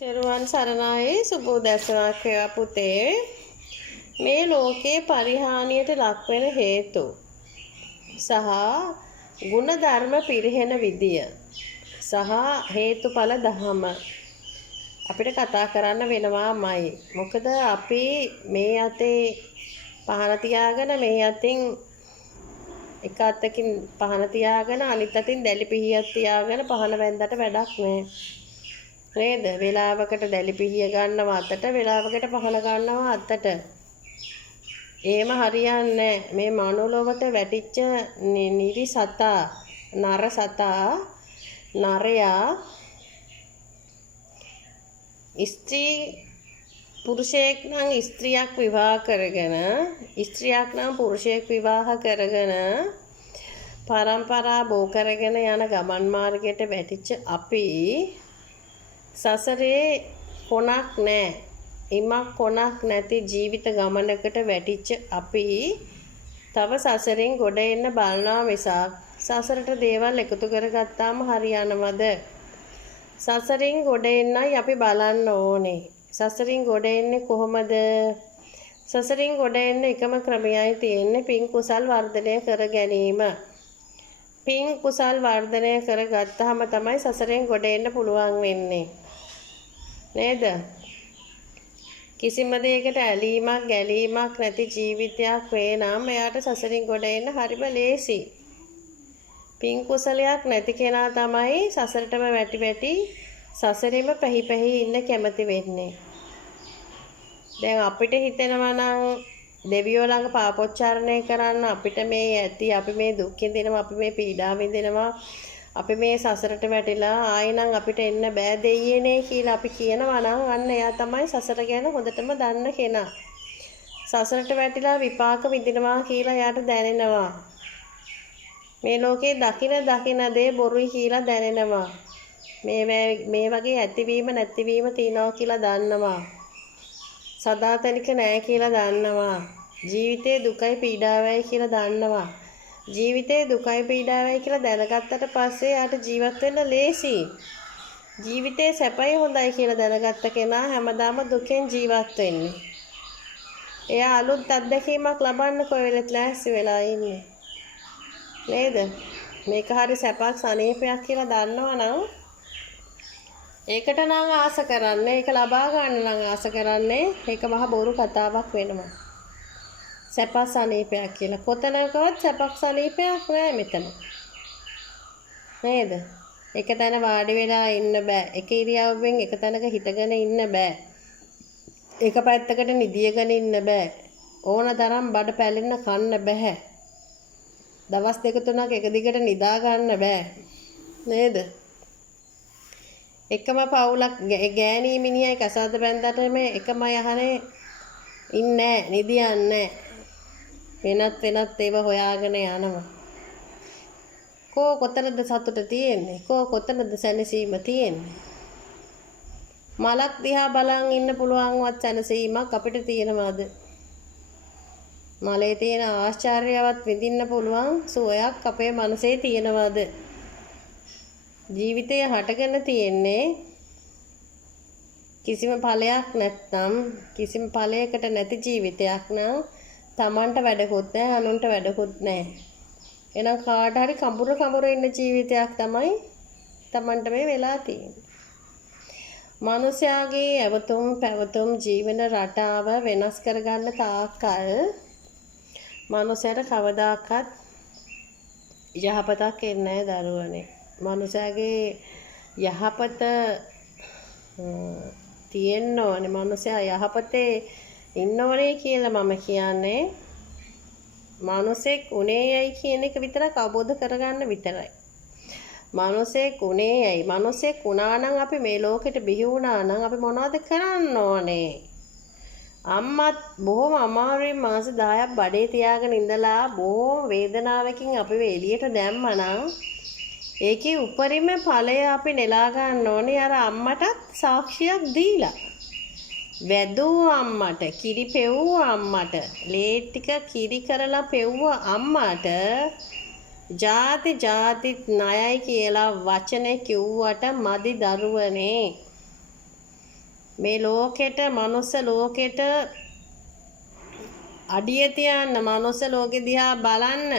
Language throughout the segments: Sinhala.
තෙරුවන් සරණයි සුබෝදැසනක් වේවා පුතේ. මේ ලෝකේ පරිහානියට ලක්වෙන හේතු සහ ගුණධර්ම පිරිහෙන විදිය සහ හේතුඵල දහම අපිට කතා කරන්න වෙනවාමයි. මොකද අපි මේ අතේ පහන තියාගෙන මේ අතින් එක අතකින් පහන තියාගෙන අනිත් අතින් දැලි පිහියක් තියාගෙන පහන වැන්දට වැඩක් නැහැ. නේද? වෙලාවකට දැලි පිහිය ගන්නවා අතට, වෙලාවකට පහන ගන්නවා අතට. එහෙම හරියන්නේ මේ මනෝලොවට වැටිච්ච නිරි සතා, නර සතා, නරයා ස්ත්‍රී පුරුෂයෙක් නම් ස්ත්‍රියක් විවාහ කරගෙන, ස්ත්‍රියක් නම් පුරුෂයෙක් විවාහ කරගෙන පරම්පරා බෝ කරගෙන යන ගමන් මාර්ගයට වැටිච්ච අපි සසරේ කොනක් නැහැ. ඉමක් කොනක් නැති ජීවිත ගමනකට වැටිච්ච අපි තව සසරෙන් ගොඩ එන්න බලනවා මිසක් සසරට දේවල් එකතු කරගත්තාම හරියනවද? සසරින් ගොඩ එන්නයි අපි බලන්න ඕනේ. සසරින් ගොඩ එන්නේ කොහොමද? සසරින් ගොඩ එන්න එකම ක්‍රමයයි තියෙන්නේ පින් කුසල් වර්ධනය කර ගැනීම. පින් කුසල් වර්ධනය කරගත්තාම තමයි සසරෙන් ගොඩ එන්න පුළුවන් වෙන්නේ. නේද? කිසිම දෙයකට ඇලීමක් ගැලීමක් නැති ජීවිතයක් වේ නම් එයාට සසරින් ගොඩ එන්න හරිම ලේසි. පින් කුසලයක් නැති කෙනා තමයි සසරටම වැටි සසරෙම පැහි ඉන්න කැමති වෙන්නේ. දැන් අපිට හිතෙනවා නම් දෙවියෝ ළඟ පාපොච්චාරණය කරන්න අපිට මේ ඇති, අපි මේ දුක් විඳිනවා, අපි මේ පීඩා විඳිනවා, අපි මේ සසරට වැටිලා ආයෙනම් අපිට එන්න බෑ දෙයියනේ කියලා අපි කියනවා නම් අන්න එයා තමයි සසර ගැන හොඳටම දන්න කෙනා. සසරට වැටිලා විපාක විඳිනවා කියලා එයාට දැනෙනවා. මේ ලෝකේ දකින දේ බොරුයි කියලා දැනෙනවා. මේ වගේ ඇතිවීම නැතිවීම තියනවා කියලා දන්නවා. සදාතනික නෑ කියලා දන්නවා. ජීවිතේ දුකයි පීඩාවයි කියලා දන්නවා. ජීවිතේ දුකයි පීඩාවයි කියලා දැනගත්තට පස්සේ යාට ජීවත් වෙන්න ලේසි. ජීවිතේ සැපයි හොඳයි කියලා දැනගත්ත කෙනා හැමදාම දුකෙන් ජීවත් වෙන්නේ. එයා අලුත් අත්දැකීමක් ලබන්න කොහෙලත් ලෑස්ති වෙලා ඉන්නේ. නේද? මේක හරි සැපක් සනීපයක් කියලා දන්නවනම් ඒකට නම් ආස කරන්නේ, ඒක ලබා ගන්න නම් ආස කරන්නේ, ඒක මහ බොරු කතාවක් වෙනවා. සැප සනීපයක් කියලා. කොතනකවත් සැපක් සනීපයක් නෑ මෙතන. නේද? එක තැන වාඩි වෙලා ඉන්න බෑ. එක ඉරියව්වෙන් එක තැනක හිටගෙන ඉන්න බෑ. එක පැත්තකට නිදියගෙන ඉන්න බෑ. ඕන තරම් බඩ පැලෙන්න කන්න බෑ. දවස් දෙක තුනක් එක දිගට නිදා ගන්න බෑ. නේද? එකම පවුලක් ගෑණී මිනිහයි කසාද බැන්දට මේ එකම යහනේ ඉන්නේ නිදියන්නේ. වෙනත් ඒව හොයාගෙන යනවා. කොතනද සතුට තියෙන්නේ? කොතනද සැනසීම තියෙන්නේ? මලක් දිහා බලන් ඉන්න පුළුවන්වත් සැනසීමක් අපිට තියෙනවද? මලේ තියෙන ආශ්චර්යවත් විඳින්න පුළුවන් සුවයක් අපේ මනසේ තියෙනවද? ජීවිතය හටගෙන තියෙන්නේ කිසිම ඵලයක් නැත්නම්, කිසිම ඵලයකට නැති ජීවිතයක් නම් තමන්ට වැඩකුත් නැහැ, අනුන්ට වැඩකුත් නැහැ. එහෙනම් කාට හරි කඹුර ඉන්න ජීවිතයක් තමයි තමන්ට මේ වෙලා තියෙන්නේ. මනුෂයාගේ ඇවතුම් පැවතුම් ජීවන රටාව වෙනස් කරගන්න තාක්කල් මනුෂයාට කවදාකවත් යහපතක් එන්නේ නැහැ දරුවනේ. මනුෂයාගේ යහපත තියෙන්න ඕනේ. මනුෂයා යහපතේ ඉන්න ඕනේ කියලා මම කියන්නේ මනුෂෙක් උනේයයි කියන එක විතරක් අවබෝධ කරගන්න විතරයි. මනුෂෙක් උනේයයි, මනුෂෙක් වුණා නම් අපි මේ ලෝකෙට බිහි වුණා නම් අපි මොනවද කරන්න ඕනේ? අම්මත් බොහොම අමාරුවෙන් මාස 10ක් බඩේ තියාගෙන ඉඳලා බොහොම වේදනාවකින් අපිව එළියට දැම්මනම් ඒකේ උපරිම ඵලය අපි නෙලා ගන්න ඕනේ අර අම්මටත් සාක්ෂියක් දීලා. වැදූ අම්මට, කිරි පෙව්ව අම්මට, ලේ ටික කිරි කරලා පෙව්ව අම්මට ජාති ණයයි කියලා වචනේ කිව්වට මදි දරුවනේ. මේ ලෝකෙට මනුස්ස ලෝකෙට අඩිය තියන්න මනුස්ස ලෝකෙ දිහා බලන්න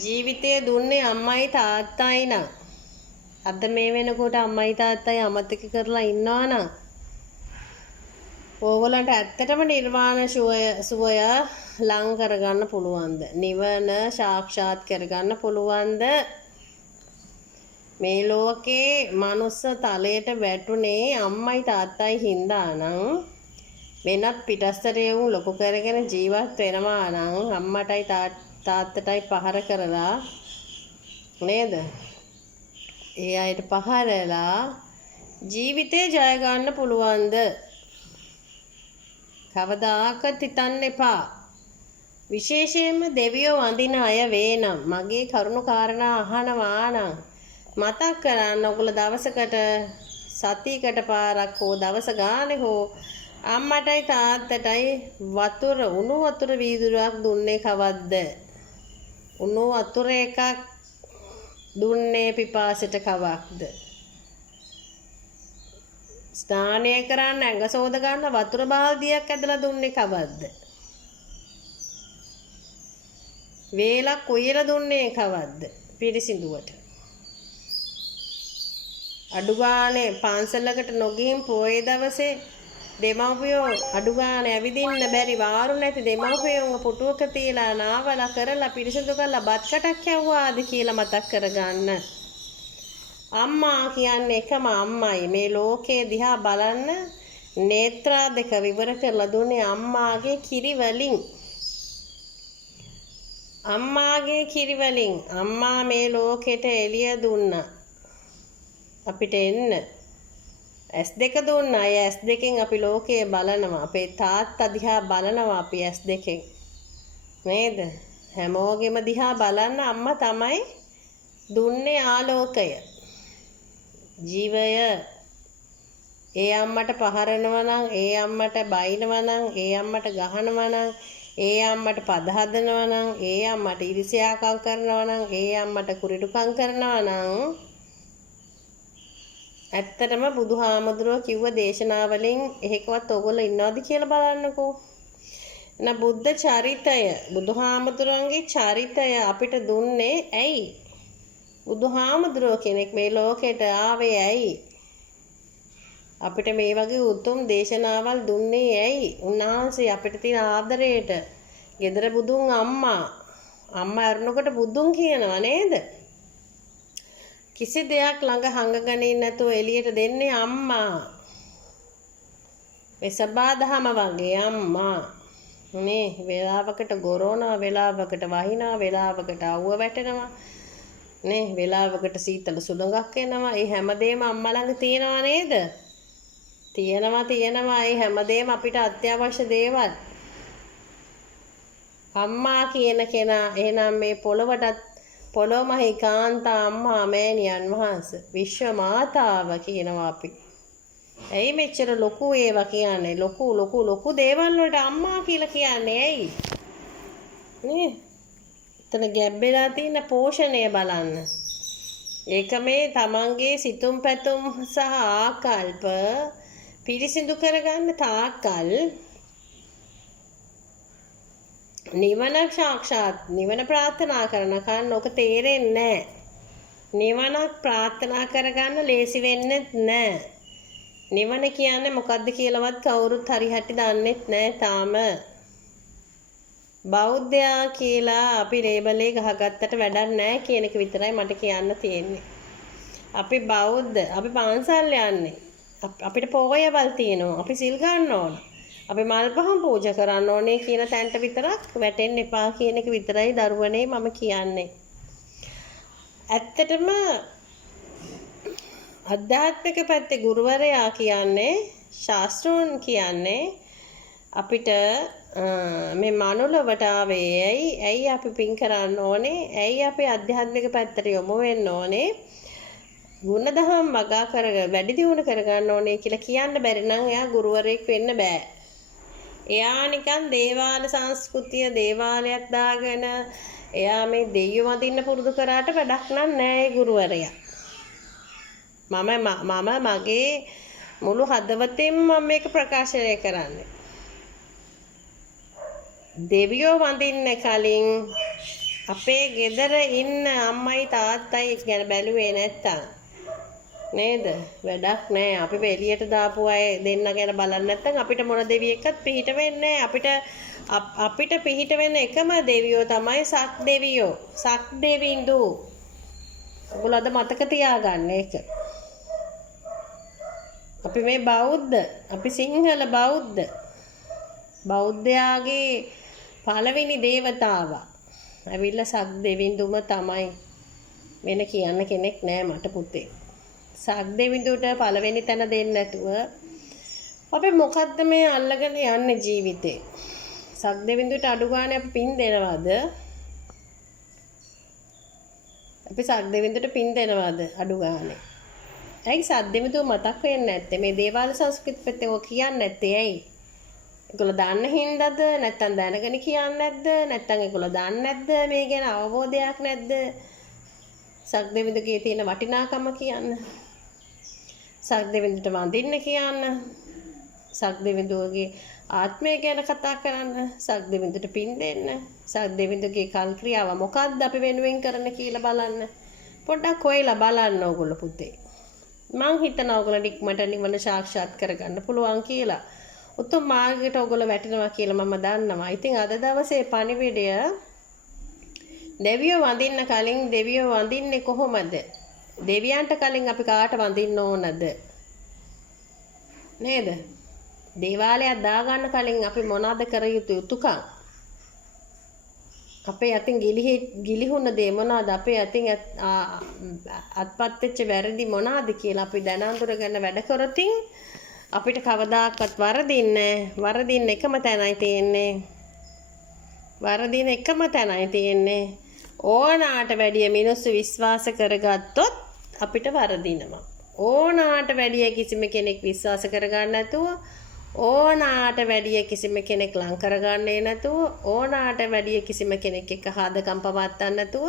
ජීවිතය දුන්නේ අම්මයි තාත්තයි නම් අද මේ වෙනකොට අම්මයි තාත්තයි අමතක කරලා ඉන්නවා නම් ඕගොල්ලන්ට ඇත්තටම නිර්වාණ සුවය ලං කරගන්න පුළුවන්ද? නිවන සාක්ෂාත් කරගන්න පුළුවන්ද? මේ ලෝකේ මනුස්ස තලයට වැටුනේ අම්මයි තාත්තයි හින්දා නම් වෙනත් පිටස්තරේ වුන් ලොකු කරගෙන ජීවත් වෙනවා නම් අම්මටයි තාත්තටයි පහර කරලා නේද? ඒ අයට පහරලා ජීවිතේ ජය ගන්න පුළුවන්ද? කවදාකවත් හිතන්න එපා. විශේෂයෙන්ම දෙවියෝ වඳින අය වේනම් මගේ කරුණු කාරණා අහනවා නම් මතක් කරන්න ඔයගොල්ලෝ දවසකට සතියකට පාරක් හෝ දවස ගානේ හෝ අම්මටයි තාත්තටයි උණු වතුර වීදුරුවක් දුන්නේ කවද්ද? උණු වතුර එකක් දුන්නේ පිපාසයට කවක්ද? ස්නානය කරන්න ඇඟ සෝද ගන්න වතුර බාල්දියක් ඇදලා දුන්නේ කවද්ද? වේලක් කොයිලා දුන්නේ කවද්ද? පිරිසිදුවට. අඩු ගානේ පන්සලකට නොගිහින් පොයේ දවසේ දෙමව්පියෝ අඩු ගානේ ඇවිදින්න බැරි වාරු නැති දෙමව්පියෝ පුටුවක තියලා නාවලා කරලා පිරිසිදු කරලා බත් කටක් කැව්වාද කියලා මතක් කරගන්න. අම්මා කියන්නේ එකම අම්මයි. මේ ලෝකයේ දිහා බලන්න නේත්‍රා දෙක විවර කරලා දුන්නේ අම්මාගේ කිරි වලින්. අම්මාගේ කිරි වලින් අම්මා මේ ලෝකෙට එළිය දුන්නා. අපිට එන්න S2 දුන්නා. ඒ S2කින් අපි ලෝකය බලනවා. අපේ තාත්තා දිහා බලනවා අපි S2කින්. නේද? හැමෝගෙම දිහා බලන්න අම්මා තමයි දුන්නේ ආලෝකය. ජීවය. ඒ අම්මට පහරනවා නම්, ඒ අම්මට බයිනවා නම්, ඒ අම්මට ගහනවා නම්, ඒ අම්මට පද හදනවා නම්, ඒ අම්මට ඉරිසියාකම් කරනවා නම්, ඒ අම්මට කුරිටුකම් කරනවා නම් ඇත්තටම බුදුහාමුදුරුවෝ කිව්ව දේශනාවලින් එහෙකවත් ඔයගොල්ලෝ ඉන්නවද කියලා බලන්නකෝ. බුද්ධ චරිතය බුදුහාමුදුරුවන්ගේ චරිතය අපිට දුන්නේ ඇයි? බුදුහාමුදුරුවෝ කෙනෙක් මේ ලෝකෙට ආවේ ඇයි? අපිට මේ වගේ උතුම් දේශනාවල් දුන්නේ ඇයි? උන්වහන්සේ අපිට තියෙන ආදරයට. ගෙදර බුදුන් අම්මා අරුණකොට බුදුන් කියනවා නේද? කිසි දෙයක් ළඟ හංගගන්නේ නැතුව එළියට දෙන්නේ අම්මා. මේ සබාදහම වගේ අම්මා. මේ වෙලාවකට ගොරෝනා, වෙලාවකට වහිනා, වෙලාවකට අවුව වැටෙනවා. නේ වෙලාවකට සීතල සුළඟක් එනවා. ඒ හැමදේම අම්මා ළඟ තියනවා නේද? තියෙනවා. ඒ හැමදේම අපිට අත්‍යවශ්‍ය දේවල්. අම්මා කියන කෙනා එහෙනම් මේ පොළොමහි කාන්තා අම්මා මෑණියන් වහන්සේ විශ්ව මාතාව කියනවා අපි. ඇයි මෙච්චර ලොකු ඒවා කියන්නේ? ලොකු දේවල් වලට අම්මා කියලා කියන්නේ ඇයි? නේ? එතන ගැබ්බෙලා තියෙන පෝෂණය බලන්න. ඒක මේ තමන්ගේ සිතුම් පැතුම් සහ ආකල්ප පිරිසිදු කරගන්න තාක්කල් නිවන ප්‍රාර්ථනා කරනකන් ඔක තේරෙන්නේ නැහැ. නිවනක් ප්‍රාර්ථනා කරගන්න ලේසි වෙන්නේ නැහැ. නිවන කියන්නේ මොකද්ද කියලාවත් කවුරුත් හරියට දන්නෙත් නැහැ තාම. බෞද්ධයා කියලා අපි ලේබලේ ගහගත්තට වැඩක් නැහැ කියන එක විතරයි මට කියන්න තියෙන්නේ. අපි බෞද්ධ, අපි පන්සල් යන්නේ. අපිට පොයවල් තියෙනවා. අපි සිල් ගන්න ඕන. අපි මල් පහන් පූජා කරන්න ඕනේ කියන තැනට විතරක් වැටෙන්න එපා කියන එක විතරයි දරුවනේ මම කියන්නේ. ඇත්තටම අධ්‍යාත්මික පැත්තේ ගුරුවරයා කියන්නේ, ශාස්ත්‍රෝන් කියන්නේ අපිට මේ මනුලවට ආවේ ඇයි අපි පින් කරන්න ඕනේ? ඇයි අපි අධ්‍යාත්මික පැත්තට යොමු වෙන්න ඕනේ? ගුණදහම් වගා වැඩි දියුණු කරගන්න ඕනේ කියලා කියන්න බැරි නම් එයා ගුරුවරයෙක් වෙන්න බෑ. එයා නිකන් දේවාල සංස්කෘතිය දේවාලයක් දාගෙන එයා මේ දෙයියෝ වඳින්න පුරුදු කරාට වැඩක් නෑ ඒ ගුරුවරයා. මම මගේ මුළු හදවතින්ම මම මේක ප්‍රකාශනය කරන්නේ. දෙවියෝ වඳින්න කලින් අපේ ගෙදර ඉන්න අම්මයි තාත්තයි ගැන බැලුවේ නැත්තම් නේද? වැඩක් නෑ. අපි එළියට දාපු අය දෙන්න ගැන බලන්න නැත්නම් අපිට මොන දෙවියෙක්වත් පිහිට වෙන්නේ අපිට පිහිට වෙන එකම දෙවියෝ තමයි සක් දෙවියෝ. සක් දෙවිඳු. ඔයගොල්ලෝ අද මතක තියාගන්න ඒක. අපි මේ බෞද්ධ, අපි සිංහල බෞද්ධ. බෞද්ධයාගේ පළවෙනි දේවතාවා. ඇවිල්ලා සක් දෙවිඳුම තමයි. වෙන කියන්න කෙනෙක් නෑ මට පුතේ. සක් දෙවිඳුට පළවෙනි තැන දෙන්නේ නැතුව අපි මොකද්ද මේ අල්ලගෙන යන්නේ ජීවිතේ? සක් දෙවිඳුට අඩු ගානේ අපි පින් දෙනවද? අපි සක් දෙවිඳුට පින් දෙනවද අඩු ගානේ? ඇයි සක් දෙවිඳුව මතක් වෙන්නේ නැත්තේ? මේ දේවාල සංස්කෘතිය පැත්තේ ඔය කියන්නේ නැත්තේ ඇයි? ඒගොල්ලෝ දන්න හින්දාද? නැත්තම් දැනගෙන කියන්නේ නැද්ද? නැත්තම් ඒගොල්ලෝ දන්නේ නැද්ද? මේ ගැන අවබෝධයක් නැද්ද? සක් දෙවිඳුගේ තියෙන වටිනාකම කියන්න. සක් දෙවිඳුට වඳින්න කියන්න. සක් දෙවිඳුගේ ආත්මය ගැන කතා කරන්න. සක් දෙවිඳුට පින් දෙන්න. සක් දෙවිඳුගේ කල් ක්‍රියාව මොකක්ද අපි වෙනුවෙන් කරන්න කියලා බලන්න. පොඩ්ඩක් හොයලා බලන්න ඕගොල්ලෝ පුතේ. මං හිතනවා ඕගොල්ලෝ ඉක්මනට නිවන සාක්ෂාත් කරගන්න පුළුවන් කියලා. උතුම් මාර්ගයට ඕගොල්ලෝ වැටෙනවා කියලා මම දන්නවා. ඉතින් අද දවසේ පණිවිඩය දෙවියෝ වඳින්න කලින් දෙවියෝ වඳින්නේ කොහොමද? දෙවියන්ට කලින් අපි කාට වඳින්න ඕනද? නේද? දේවාලයක් දාගන්න කලින් අපි මොනවද කර යුතුකම්? අපේ අතින් ගිලිහුණ දේ මොනවද? අපේ අතින් අත්පත් වෙච්ච වැරදි මොනවද කියලා අපි දැන අඳුරගෙන වැඩ කරොතින් අපිට කවදාකවත් වරදින්න එකම තැනයි තියෙන්නේ. වරදින එකම තැනයි තියෙන්නේ. ඕනාට වැඩිය මිනිස්සු විශ්වාස කරගත්තොත් අපිට වරදිනවා. ඕනාට වැඩිය කිසිම කෙනෙක් විශ්වාස කරගන්න නැතුව, ඕනාට වැඩිය කිසිම කෙනෙක් ලං කරගන්නේ නැතුව, ඕනාට වැඩිය කිසිම කෙනෙක් එක්ක හාදකම් පවත්වන්න නැතුව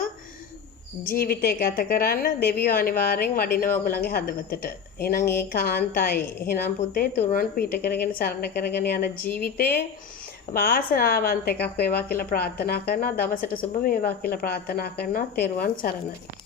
ජීවිතය ගත කරන්න දෙවියෝ අනිවාර්යෙන් වඩිනවා ඔයගොල්ලන්ගේ හදවතට. එහෙනම් ඒකාන්තයි. එහෙනම් පුතේ තුරුවන් පිට කරගෙන සරණ කරගෙන යන ජීවිතේ වාසනාවන්ත එකක් වේවා කියලා ප්‍රාර්ථනා කරනවා. දවසට සුබ වේවා කියලා ප්‍රාර්ථනා කරනවා. තෙරුවන් සරණයි.